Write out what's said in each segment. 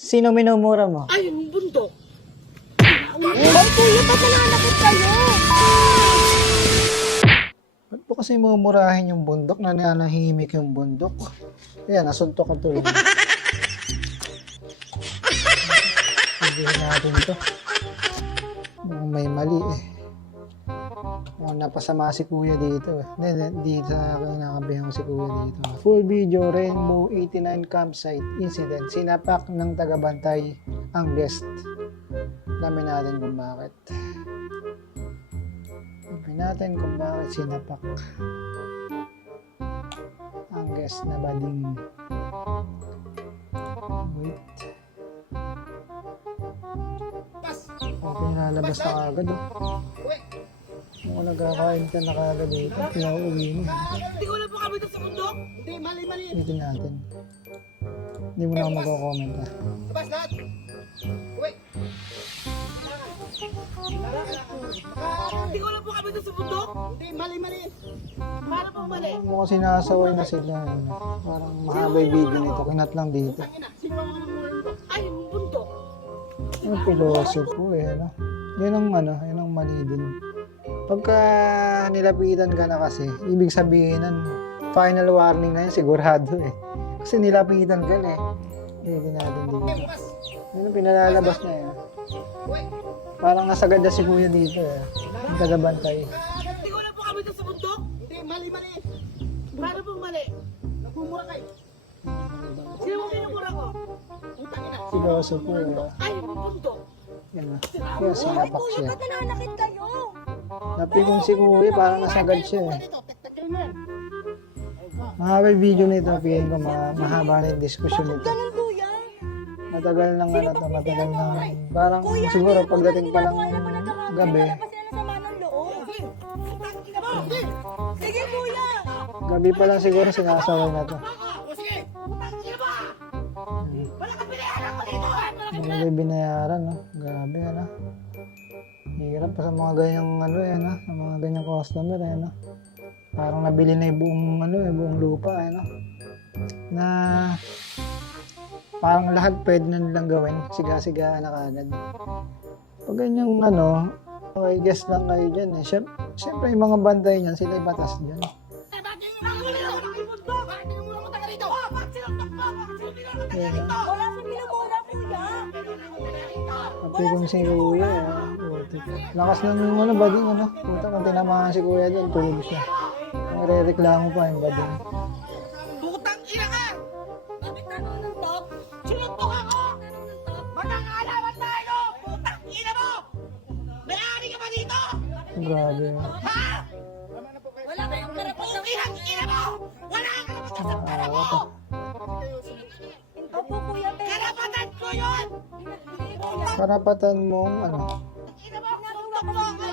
Sino minumura mo? Ay, yung bundok. Ay, kuya, ba't nananakit kayo? Ba't po kasi mumurahin yung bundok? Nananahimik yung bundok. Ayan, nasuntok ka tuloy. Sabihin natin ito. Mukhang may mali eh. Mukhang napasama si kuya dito eh. Hindi sa kinakabihan ko si kuya dito. Full video, Rainbow 89 campsite incident. Sinapak ng tagabantay ang guest. Dami natin kung bakit. Dami natin kung bakit sinapak ang guest na bading. Wait. Okay, nalabas na kagad oh. Kung nagkakain ka na kagad dito, pinauwi mo. Hindi ko lang po kami doon sa bundok. Hindi, mali. Dito natin. Hindi mo na ako magko-comment ah. Labas lahat. Uy. Hindi ko lang po kami doon sa bundok. Hindi, mali. Paano po mali? Mukhang sinasaway na sila. Ano. Parang mahabay video nito. Kinat lang dito. Sino ba mga bundok? Ay, yung bundok. Yung pilosopo eh. Ano? Yun ang mali din. Pagka nilapitan ka na kasi, ibig sabihin ng final warning na yun, sigurado eh. Kasi nilapitan ka na eh. Hindi natin dito. Yun ang pinalalabas niya eh. Parang nasagad na si kuya dito eh. Yung tagabantay. Hindi ko lang po kami doon sa bundok. Hindi, mali. Paano po mali? Nagmumura kayo. Sino mo kinumura ko? Utang ina. Pilosopo eh. Ay, yung bundok. Yan na. Kaya Ay, sinapak kuya, siya. ba't nananakit kayo? Napikon si kuya, parang nasagad siya eh. Mahaba yung video nito, pihin ko, mahaba na yung diskusyon Bakit nito. ganun, kuya? Matagal nang matagal nang, parang siguro pagdating pa lang gabi, Kasi ano sama ng loob? Sige, kuya! gabi pa lang siguro sinasaway na to. Hindi binayaran, no? Grabe, ano? Hirap pa sa mga ganyang, sa mga ganyang customer, no? Parang nabili na yung buong, buong lupa, na parang lahat pwede na nilang gawin, siga-siga na kagad. Pag ganyang, okay, guess lang kayo dyan, eh. Siyempre, yung mga bantay niyan, sila ibatas dyan. Yan, Wala sa minumura, kuya! Pati kung si kuya, lakas ng bading, puta, kung tinamaan si kuya dyan, tulog siya. Nagre-reklamo pa yung bading. Putang ina ka! Bakit tanong ng top? Sinuntok ako! Magkakaalaman tayo! Putang ina mo! May-ari ka ba dito? Grabe. Ha? Wala kayong karapatan. Inang ina mo! Wala kang karapatan sa pera mo! Opo, kuya, pero... Karapatan ko yun! Karapatan mong, Ina mo! Sinuntok mo ako!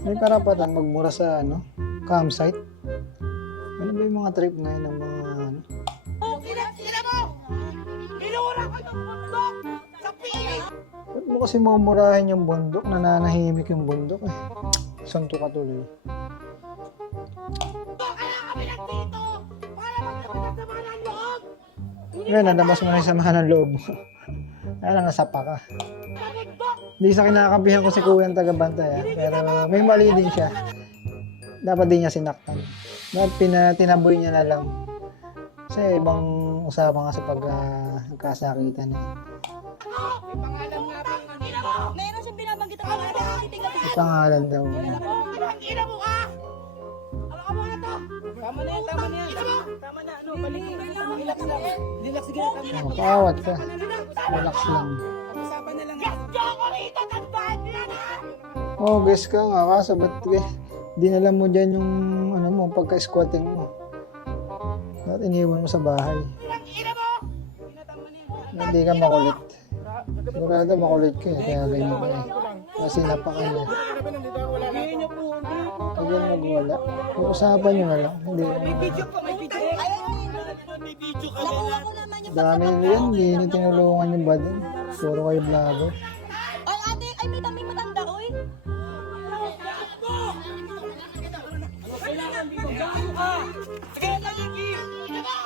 may karapatan magmura sa, campsite. Ano ba yung mga trip ngayon ng mga, Inang ina mo! Inura ko ng bundok! Sa piling! Ba't mo kasi mamurahin yung bundok, nananahimik yung bundok eh. Santo ka tuloy. Kaya kami nandito! Para magkabit sa mga ng loob! Ngayon, nalabas mo na yung samahan ng loob mo. Kaya lang, nasapa ka. Sa bundok! Hindi sa kinakabihan ko si kuya ang tagabantay, pero may mali din siya. Dapat din niya sinaktan. Dapat tinaboy niya na lang. Kasi ibang usapan kasi pag nagkasakitan eh. May pangalan nga ba ang ina mo! Meron siyang binabanggit ang pangalan. Titingnan May pangalan daw. Inang ina mo ka! Alam mo na to! Tama na yan! Tama na, balik mo na lang. Relax lang. Relax, sige na, tama na. Mapawat ka. Relax lang. Pag-usapan na lang. Gusto ko rito! Tandaan nila na! Oh, guess ka nga. Kaso ba't dinala mo dyan yung pagka-squatting mo? Dapat iniwan mo sa bahay. Inang ina mo! Hindi ka makulit. Sigurado makulit ka eh. Kaya ganyan ka eh. Kasi napakan eh. Pag yan magwala. Pag-usapan nyo na lang. Hindi. May video pa, may video. May video ka Nakuha ko naman yung... Dami nyo yan. Hindi nyo tinulungan yung bading. Puro kayo vlogger. Ay, ate! Ay, may taming matanda, oy! Kailangan dito. Gago ka! Kaya nagiging ina mo!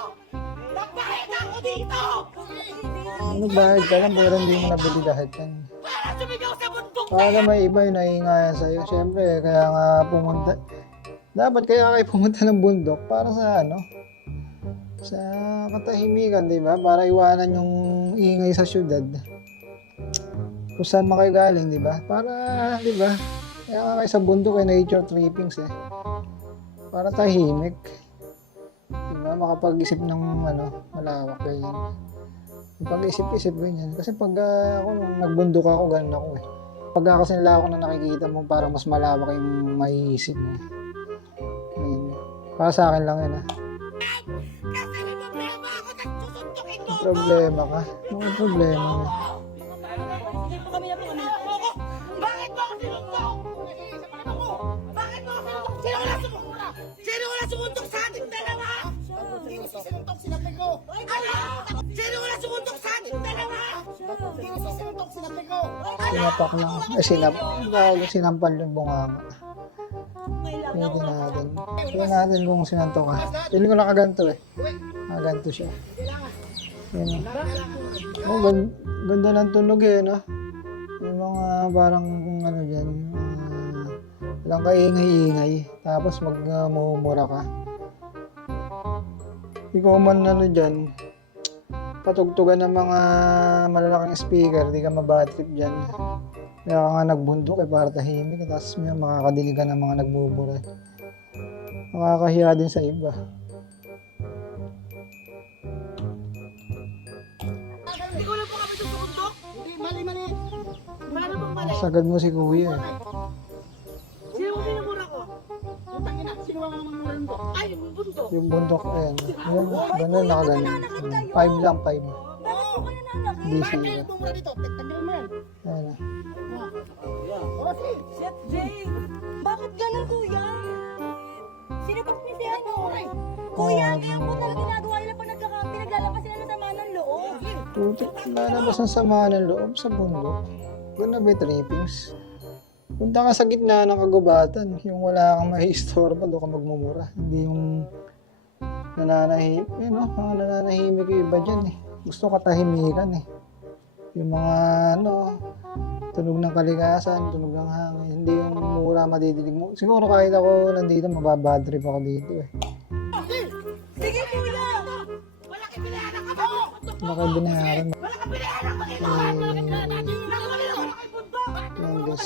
Nagpakita ko dito! Nagbayad ka lang pero hindi mo nabili lahat yan. Para sumigaw sa bundok! Para may iba yung nahingayan sa'yo. Siyempre, kaya nga pumunta. Dapat kaya kayo pumunta ng bundok para sa ano? Sa katahimikan, di ba? Para iwanan yung ingay sa syudad. Kung saan man kayo galing, di ba? Para, di ba? Kaya nga kayo sa bundok ay nature trippings eh. Para tahimik. Di ba? Makapag-isip ng ano, malawak ganyan. Pag-isip-isip ganyan. Kasi pag ako, nung nagbundok ako, ganun ako eh. Pag kasi nila ako na nakikita mo, parang mas malawak yung maiisip mo. Ayun. Para sa akin lang yun ah. Kasi may problema ako, nagsusundukin mo! Problema ka? Ano problema mo? Bakit mo ako sinundok? Bakit mo ako sinundok? Sino wala sumundok? Sino wala sumundok sa ating dalawa? Hindi si sinundok, sinabi ko. Ano? Sino wala sumundok sa ating dalawa? Hindi si sinundok, sinabi ko. Sinapak lang. Dahil sinampal yung bunganga. Pwede natin. Pwede natin kung sinanto ka. Pili ko nakaganto eh. Nakaganto siya. Yan o. Oh, ganda ng tunog eh, no? Yung mga parang ano dyan. Walang kaingay-ingay. Tapos magmumura ka. Ikaw man ano dyan. Patugtugan ng mga malalaking speaker. Di ka mabatrip dyan. Kaya ka nga nagbundok eh para tahimik. Tapos may makakadilig ka ng mga nagmumura. Nakakahiya din sa iba. Hindi ko lang po kami sa bundok. Hindi, mali. Paano bang mali? Sagad mo si kuya eh. Sino mo minumura ko? Putang ina, sino ang mamumura nito? Ay, yung bundok. Yung bundok ayan. Yan, ganun nakaganon. 5 lang, 5. Bakit po kayo nanakit? Hindi Bakit siya. kayo tumura dito? Tagtagil mo yan. Ayan ah. O, sige. Chef Jay! Bakit ganun, kuya? Sinapak niyo si ano? Kuya, kaya po talaga ginagawa nila pag pinaglalabas sila ng sama ng loob. Putik, lalabas ng sama ng loob sa bundok. Doon na may trippings. Punta ka sa gitna ng kagubatan. Yung wala kang mahistorba, doon ka magmumura. Hindi yung nananahimik. Yun no, mga nananahimik yung iba dyan eh. Gusto katahimikan eh. Yung mga ano, tunog ng kalikasan, tunog ng hangin. Hindi yung mura madidinig mo. Siguro kahit ako nandito, mababadrip ako dito eh. Sige, kuya! Wala kang pinahanan ka ba? Baka binayaran mo. Wala kang pinahanan ka ba? Yung gas.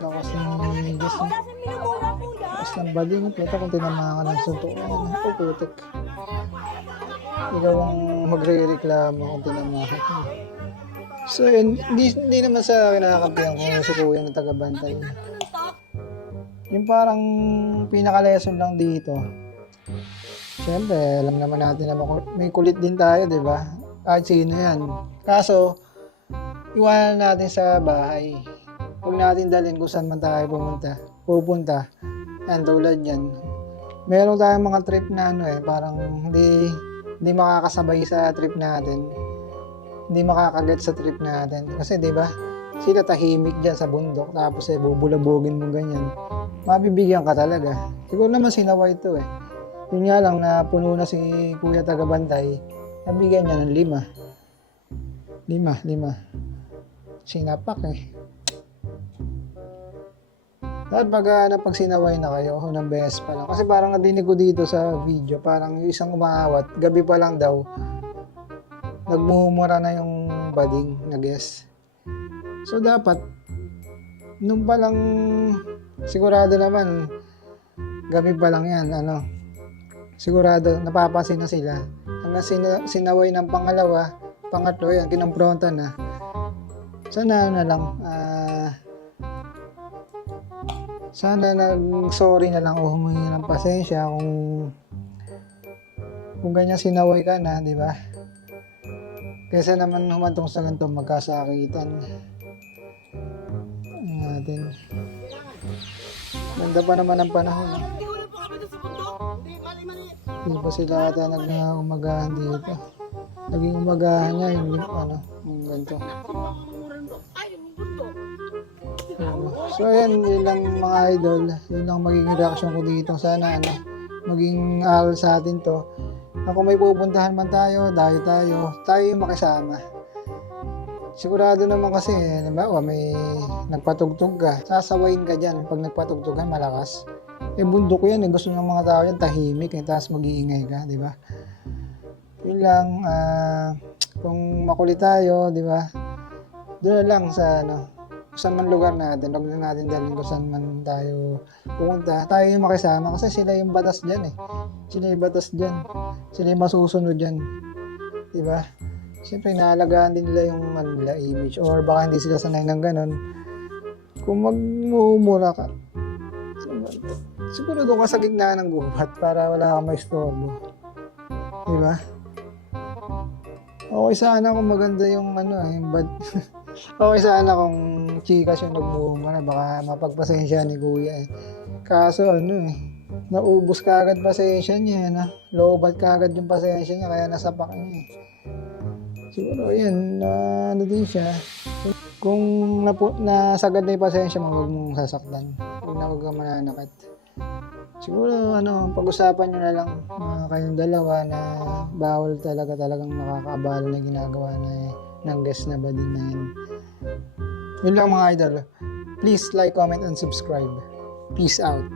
Lakas ng gas. Wala siyang minumura, kuya! Lakas ng baling. Puta kung tinamahan ka ng suntok. Ako putik. Ikaw ang magre-reklamo kung tinamahan ka. So yun, hindi naman sa kinakampihan ko si kuya ng taga-bantay. Yung parang pinaka-lesson lang dito. Siyempre, alam naman natin na may kulit din tayo, di ba? Kahit sino yan. Kaso, iwanan natin sa bahay. Huwag natin dalhin kung saan man tayo pupunta. Yan, tulad yan. Meron tayong mga trip na ano eh, parang hindi makakasabay sa trip natin. Hindi makakaget sa trip natin. Kasi di ba, sila tahimik dyan sa bundok, tapos eh, bubulabugin mo ganyan. Mabibigyan ka talaga. Siguro naman sinaway ito eh. Yun nga lang na puno na si Kuya Tagabantay, nabigyan niya ng 5. 5. Sinapak eh. Dapat pag sinaway na kayo, unang beses pa lang. Kasi parang nadinig ko dito sa video, parang yung isang umaawat, gabi pa lang daw, nagmumura na yung bading na guest. So dapat, nung palang sigurado naman, gabi pa lang yan, sigurado, napapansin na sila. Hanggang sinaway ng pangalawa, pangatlo, yan, kinompronta na. Sana sana nag-sorry na lang o humingi ng pasensya kung ganyan sinaway ka na, di ba? Kaysa naman humantong sa ganito, magkasakitan. Natin. Ganda pa naman ang panahon. Hindi ko lang po kami sa bundok. Hindi, mali. Hindi pa sila ata nag-umagahan dito. Naging umagahan niya yung yung ganito. Sino ang mamumura nito? Ay, yung bundok. So ayan, yun lang mga idol. Yun lang magiging reaction ko dito. Sana maging aral sa atin to. Na kung may pupuntahan man tayo, tayo yung makisama. Sigurado naman kasi, halimbawa may nagpatugtog ka, sasawayin ka dyan. Pag nagpatugtog ka, malakas. Bundok yan, gusto ng mga tao yan, tahimik, tapos mag-iingay ka, di ba? Yun lang, kung makulit tayo, di ba? Doon na lang sa, saan man lugar natin, huwag na natin dalhin kung saan man tayo pupunta. Tayo yung makisama kasi sila yung batas dyan eh. Sila yung batas dyan. Sila yung masusunod dyan. Di ba? Siyempre, naalagaan din nila yung nila image or baka hindi sila sanay ng ganun. Kung magmumura ka, siguro doon ka sa gitna ng gubat para wala kang maistorbo. Di ba? Okay sana kung maganda yung yung bad. Okay sana kung chikas yung nagmumura, baka mapagpasensya ni kuya eh. Kaso naubos ka agad pasensya niya, lowbat ka agad yung pasensya niya, kaya nasapak niya eh. Siguro yun, din siya. Kung nasagad na yung pasensya mo, huwag mong sasaktan. Huwag kang mananakit. Siguro, pag-usapan nyo na lang kayong dalawa na bawal talagang nakakaabala na ginagawa ng guest na bading na yun. Yun lang mga idol. Please like, comment, and subscribe. Peace out.